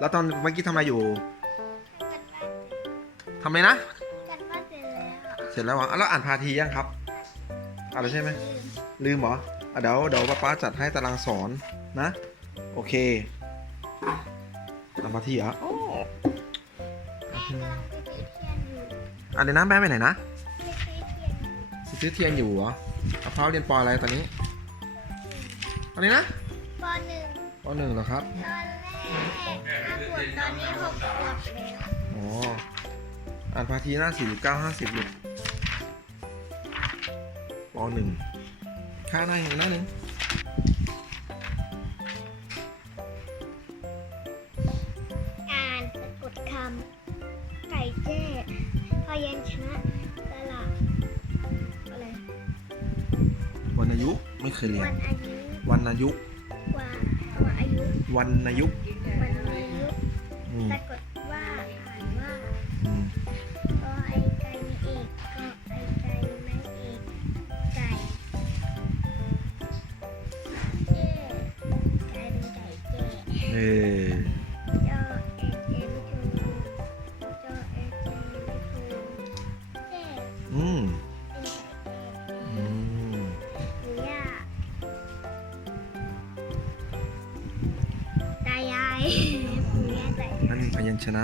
แล้วตอนเมื่อกี้ทำอะไรอยู่กันบ้านทำอะไรนะ กันบ้านเสร็จแล้วเสร็จแล้วเหรออะแล้วอ่านพาทียังครับอ่านแล้วใช่ไหม ลืมลืมเหรออะเดี๋ยวเดี๋ยวป้าป้าจัดให้ตารางสอนนะ โอเคอ่านพาทีเหรอโอ้แม่กำลังไปซื้อเทียนอยู่อะเดี๋ยวนะแม่ไปไหนนะไปซื้อเทียนอยู่ซื้อเทียนอยู่เหรอมะพร้าวเรียนปออะไรตอนนี้อะไรนะปหนึ่งปหนึ่งเหรอครับ ตอนแรก ห้าขวบตอนนี้หกขวบแล้วอ๋ออ่านพาทีหน้าสี่เก้าห้าสิบลูกปหนึ่งค่าหน้าอีกหน้าหนึ่งอ่านสะกดคำไก่เจ้พยัญชนะสระอะไรวรรณยุกต์ไม่เคยเรียวันนอายุวรรณยุกต์ว่าวันอายุวรรณยุกต์วันอายุ อื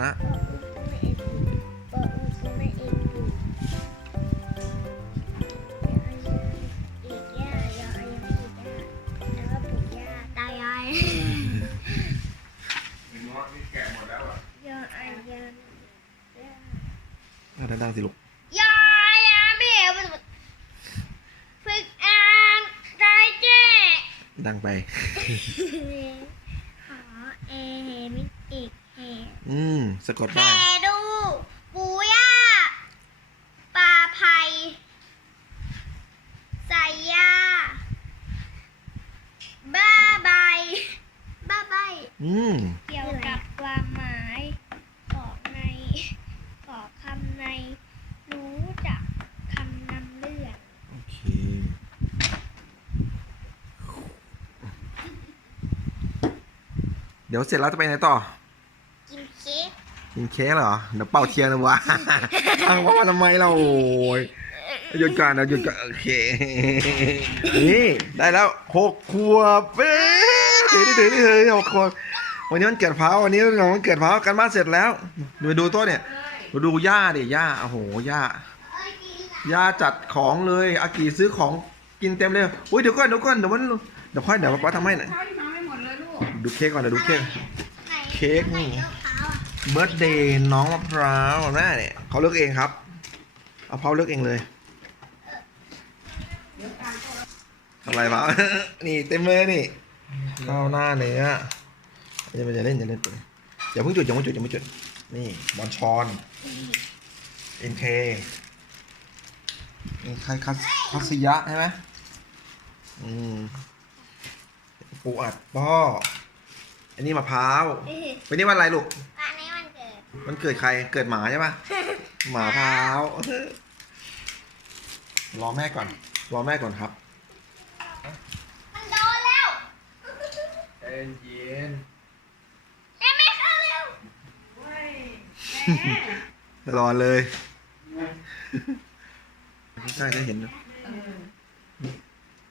ะหมดแล้วอะดังๆสิลูกยายังไม่เอกฝึกอ่านใจเจ้ดังไป หอเอเฮมิอีกเฮ อืมสะกดแพได้ดูปูย่าปลาไผ่ใส่ยาบ้าใบบ้าใบ อืม เกี่ยวกับความหมายของในของคำใน รู้จักคำนำเรื่อง โอเค เดี๋ยวเสร็จแล้วจะไปไหนต่อกินเค้ กกินเค้กเหรอเดี๋ยวเป่าเทียนเลยวะอ้างว่ามาทำไมเราโอ้ยหยุดก่อนนะหยุดก่อนโอเคนี่ได้แล้วหกขวบเอ้ยถือดิถือดิถือดิหกขวบวันนี้มันเกิดเผาวันนี้น้องมันเกิดเผากันบ้านเสร็จแล้วดูดูตัวเนี่ยดูดูย่าดิย่าโอ้โหย่าย่าจัดของเลยอากีซื้อของกินเต็มเลยอุ้ยเดี๋ยวก่อนเดี๋ยวก่อนเดี๋ยวมันเดี๋ยวค่อยเดี๋ยวป้าทำให้นะข้าวที่มาไม่หมดเลยลูกดูเค้กก่อนเดี๋ยวดูเค้กเค้กนี่ เบิร์ดเดย์น้องมะพร้าวแม่เนี่ยเขาเลือกเองครับ เอาเขาเลือกเองเลยอะไรวะนี่เต็มเลยนี่ข้าวหน้าเนื้ออย่าไปอย่าเล่นอย่าเล่นไปอย่าเพิ่งจุดอย่าเพิ่งจุดอย่าเพิ่งจุด นี่บอลชอนเอ็นเคนี่ใครคัสคัสยะใช่ไหมอืมปูอัดป้ออันนี้มะพร้าวเอ้ยวันนี้วันอะไรลูกอันนี้วันเกิด มันเกิดใครเกิดหมาใช่ปะหมาพร้าวรอแม่ก่อน รอแม่ก่อนครับ มันโดนแล้วเย็นเย็นแม่ไม่เข้าแล้วเว้ยรอเลยไม่ใช่จะเห็นนะ เออ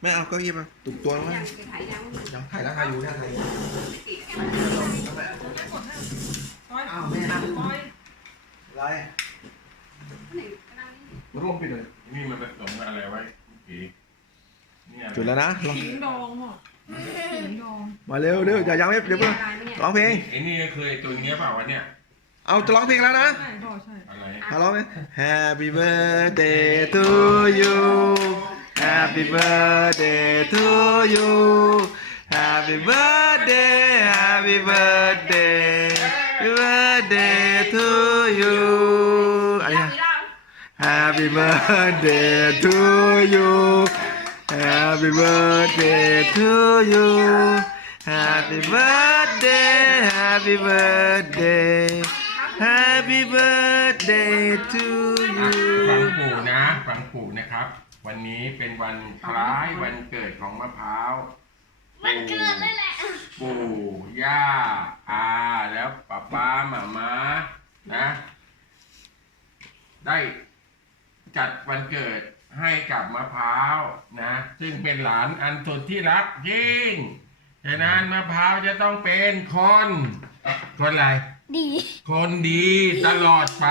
แม่เอาเก้าอี้มาตุกตัวแล้วยังไปถ่ายยังยังถ่ายแล้วถ่ายอยู่เนี่ยถ่ายอยู่ร้อยอ้าวแม่นั่งร้อยอะไรไหนกำลังนี่มาร่วมปิดเลยนี่มันผสมอะไรไว้เมื่อกี้เนี่ยจุดแล้วนะลองขิงดองเหรอขิงดองมาเร็วเร็วอย่ายังไม่เดี๋ยวเพิ่งอะไรเนี่ยร้องเพลงไอ้นี่เคยตัวเนี้ยเปล่าวะเนี่ยเอาจะร้องเพลงแล้วนะใช่พ่อใช่อะไรฮัลโหลไหม Happy birthday to you Happy birthday to you Happy birthday Happy birthday Happy birthday to you อะไรนะ Happy birthday to you Happy birthday to you Happy birthday Happy birthday Happy birthday to อ่ะ you ฟังปู่นะฟังปู่นะครับ วันนี้เป็นวันคล้ายวันเกิดของมะพร้าวมันเกิดเลยแหละ ปู่ย่าอาแล้วป้าป้าหมาม้านะ ได้จัดวันเกิดให้กับมะพร้าวนะ ซึ่งเป็นหลานอันสุดที่รักยิ่งฉะนั้นมะพร้าวจะต้องเป็นคน คนอะไร ดี คนดีตลอดไป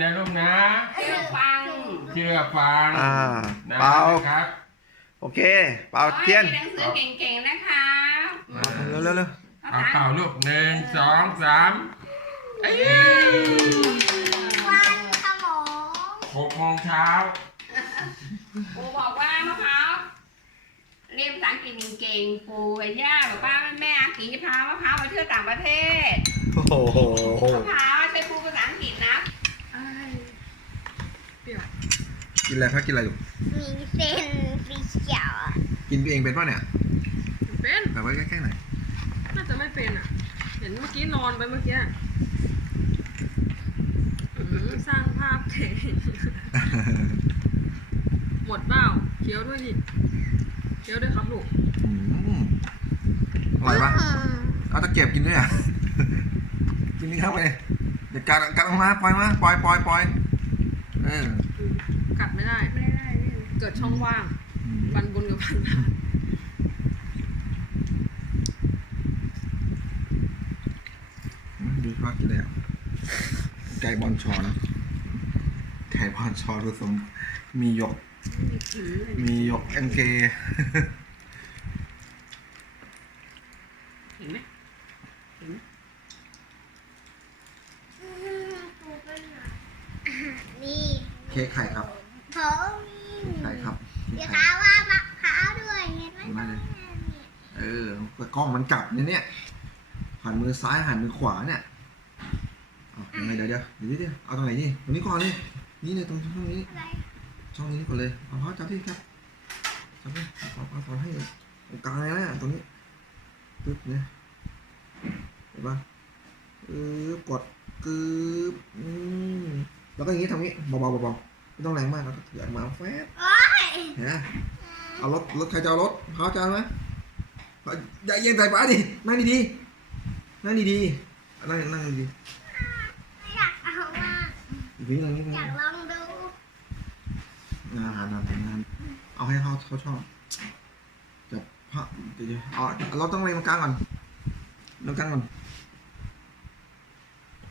นะลูกนะเชื่อฟัง เชื่อฟังอ่านะเป่าครับ โอเค เป่าเทียนขอให้หนังสือเก่งๆนะคะเร็วเร็วเร็วเอาเป่าลูกหนึ่งสองสามเอ้ยวันขโมงหกโมงเช้าปู่บอกว่ามะพร้าวเรียนภาษาอังกฤษเก่งๆปู่กับย่าบอกป้าแม่อากีจะพามะพร้าวไปเที่ยวต่างประเทศโอ้โหมะพร้าวใช้พูดภาษาอังกฤษนะ กินอะไรครับกินอะไรอยู่มีเส้นสีเขียวอะกินเองเป็นป่ะเนี่ยเป็นแบบไว้ใกล้ๆหน่อยน่าจะไม่เป็นอะ เห็นเมื่อกี้นอนไปเมื่อกี้อื้อหือสร้างภาพเก่งหมดเปล่าเคี้ยวด้วยดิเคี้ยวด้วยครับลูกอืมอร่อยปะอืมเอาตะเกียบกินด้วยอะ กินนี่เข้าไปเลยเดี๋ยวกัดกัดออกมาปล่อยมาปล่อยปล่อยปล่อยเออ กัดไม่ได้ ไม่ได้เลยเกิดช่องว่างอืมฟันบนกับฟันล่างอืมดูว่ากินแล้ว ไก่บอลชอนะไก่บอลชอผสมมีหยกอื้อมีหยกเอ็นเคเห็นไหมนี่ เค้กไข่ครับ ผมไข่ครับเค้เดี๋กยวไข่ขาว่ามะพร้าวด้วยเห็นไหมมาเลย เออแต่กล้องมันกลับเนี่ยเนี่ยหันมือซ้ายหันมือขวาเนี่ยเอายังไงเดี๋ยวเดี๋ยวเดี๋ยวเดี๋ยวเอาตรงไหนนี่ตรงนี้ก่อนเลยนี่เลยตรงช่องนี้อะไรช่องนี้ก่อนเลยเอาเขาจับที่ครับจับที่เอาเอาเอาให้ตรงกลางเลยนะตรงนี้ปึ๊บเนี่ยเห็นปะปึ๊บกดกึบอืมแล้วก็อย่างนี้ทำงี้เบาๆเบาๆ ไม่ต้องแรงมากแล้วก็ถือออกมาแฟบโอ๊ยเห็นไหมเอารถรถใครจะเอารถเขาจะเอาไหมอย่าเอียงใส่ฟ้าดินั่งดีๆนั่งดีๆนั่งนั่งดีไม่อยากเอามาๆอีกทีนั่งนี้อยากลองดูงานงานงานเอาให้เขาเขาชอบจับพระเดี๋ยวๆเอาเราต้องเรียงตรงกลางก่อนตรงกลางก่อน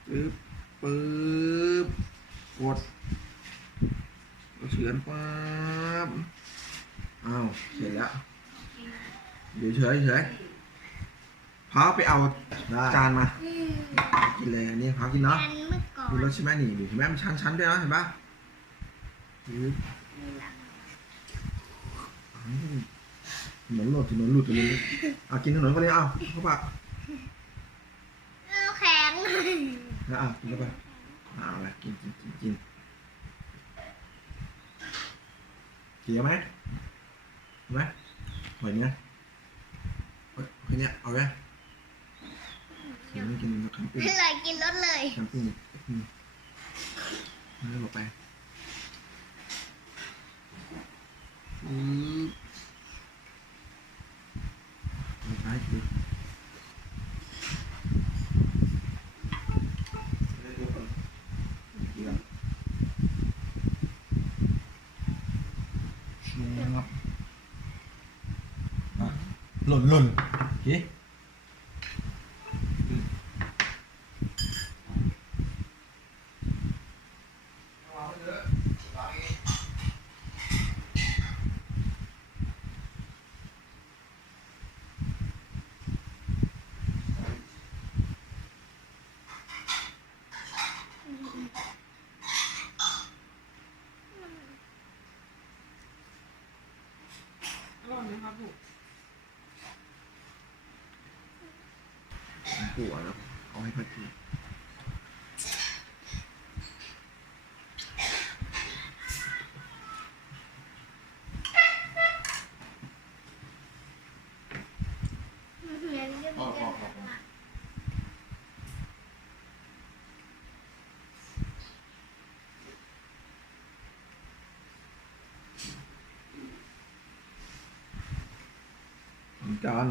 ปึ๊บปึ๊บกดเฉือนปั๊บอ้าวเสร็จแล้วเดี๋ยวเฉยเฉยพาไปเอาจานมาอืมกินเลยอันนี่พากินเนาะอันเมื่อก่อนมีรสใช่ไหมนี่เห็นไหมมันชั้นชั้นๆด้วยนะเห็นปะปึ๊บอืมถนนหลุดถนนหลุดถนนหลุดอะกินถนนก็เลยเอาเข้าปากเออแข็งแล้วอะกินเข้าไปเอาละกินกินกินกิน เขียวไหมเห็นไหมหอยเนี้ยหอยหอยเนี้ยเอาไหมเขียวไม่กินนะครับปิ้ง เลยกินรสเลย น้ำปิ้งอืมเอาลงไปอืมเอาไป ะหล่นหล่นโอเค อร่อยไหมครับลูก หัวแล้วเอาให้พักินเหมือนจะมีเยอะมากจาน